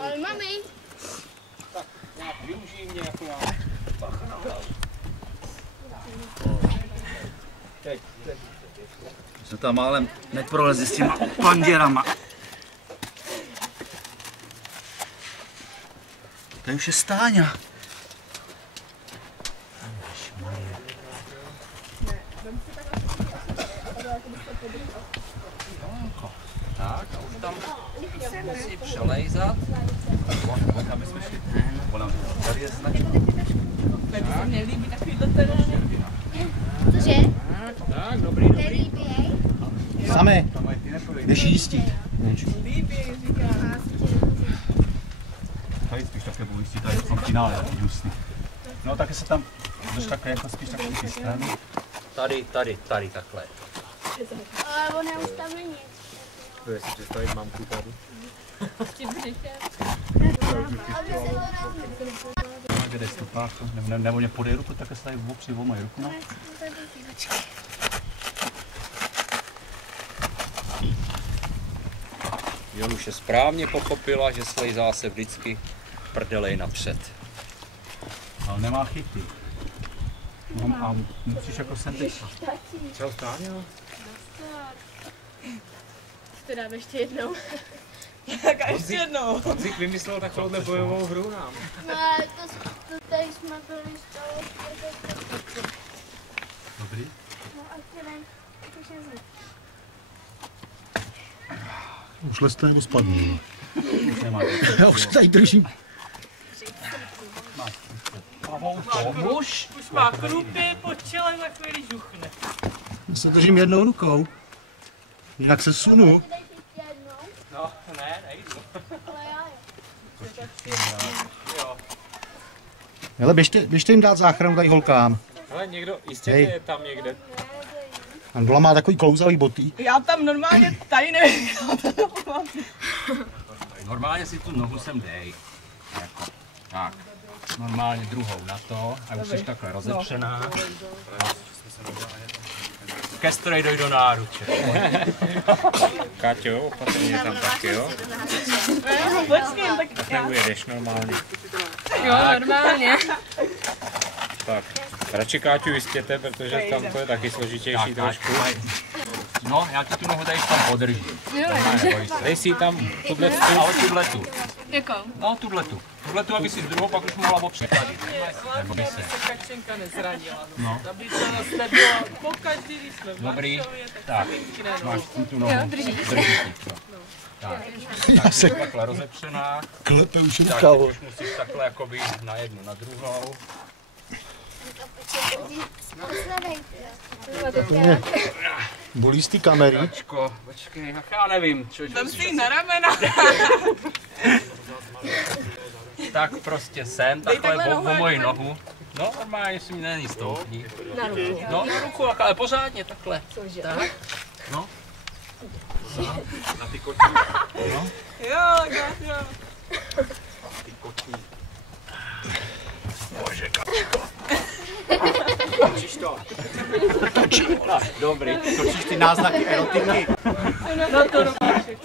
Ale mami. Tak, nějak využij mě jako já. Bacha na hlavu. Jsme tam málem neprolezli s těma panděrama. Tady už je stáňa. Tak a už tam musí přelejzat. Tam jsme šli. Tady je značka. Tady se mně líbí takovýhle terény. Cože? Tak, dobrý. Nelíběj. Sami, jdeš jistit. Líbí, říká. Tady spíš také budu jistit, tady v tom finále taky dusný. No taky se tam, jdeš takhle jako spíš takový ty strany. Tady, takhle. Ale ona už tam není. Bude si představit mamku tady. S tím břichem. Kde je stopáko, nebo mě podej ruku, tak se tady opři o moji ruku. No. Jon už je správně pochopila, že slejzá se vždycky prdelej napřed. Ale nemá chyty. No, a musíš jako sem teď. Čau, Stáňo. To dáme ještě jednou. Tak a ještě jednou. Honzik vymyslel takovouhle bojovou hru nám. No ale to tady jsme byli z toho. Dobrý. No a které? To je zvuk. Už leste nebo spadnu. Už nemá. Já už se tady držím. Pomůž. Už má krupy pod čelem, za chvíli žuchne. Já se držím jednou rukou. Jinak se sunu. No, ne, nejdu. Ale já Jo. Ale běžte jim dát záchranu tady holkám. Ale někdo, jistě Hej. je tam někde. Andola má takový klouzavý boty. Já tam normálně tady nevím. Normálně si tu nohu sem dej. Jako, tak. Normálně druhou na to. A už jsi takhle rozepřená. Kestrej doj do náruče. Káťo, opatrně tam taky, jo? Počkej, tak já. Neujedeš normálně. Jo, normálně. Tak, radši Káťu jistěte, protože tam to je taky složitější trošku. No, já ti tu nohu tady tam podržím. Dej si tam tuhletu, ale tuhletu. Jakou? No, tuhletu. Tuhletu, aby si druhou pak už mohla opřekladit. Nebo by se. Kačenka nezranila. No. Aby to nás nebylo pokaždý, když jsme v Dobrý, Varšavě, tak, máš tu nohu. Držíš to. Tak, tak se- takhle rozepřená. Klepe už Tak, teď už musíš takhle jakoby na jednu, na druhou. bolí z té kamery. Kačko, počkej, jak já nevím. Vem si ji na ramena. Tak prostě sem, takhle takhle po nohu, moji takhle. nohu. No, normálně si mi není stoupní. Na ruku? No, na ruku, ale pořádně takhle. Cože? Tak. No. Na ty kotní. No. Jo, jo. Bože, Kačko. Točíš to? Točím. Dobrý. Točíš ty náznaky erotiky. No to dokáže.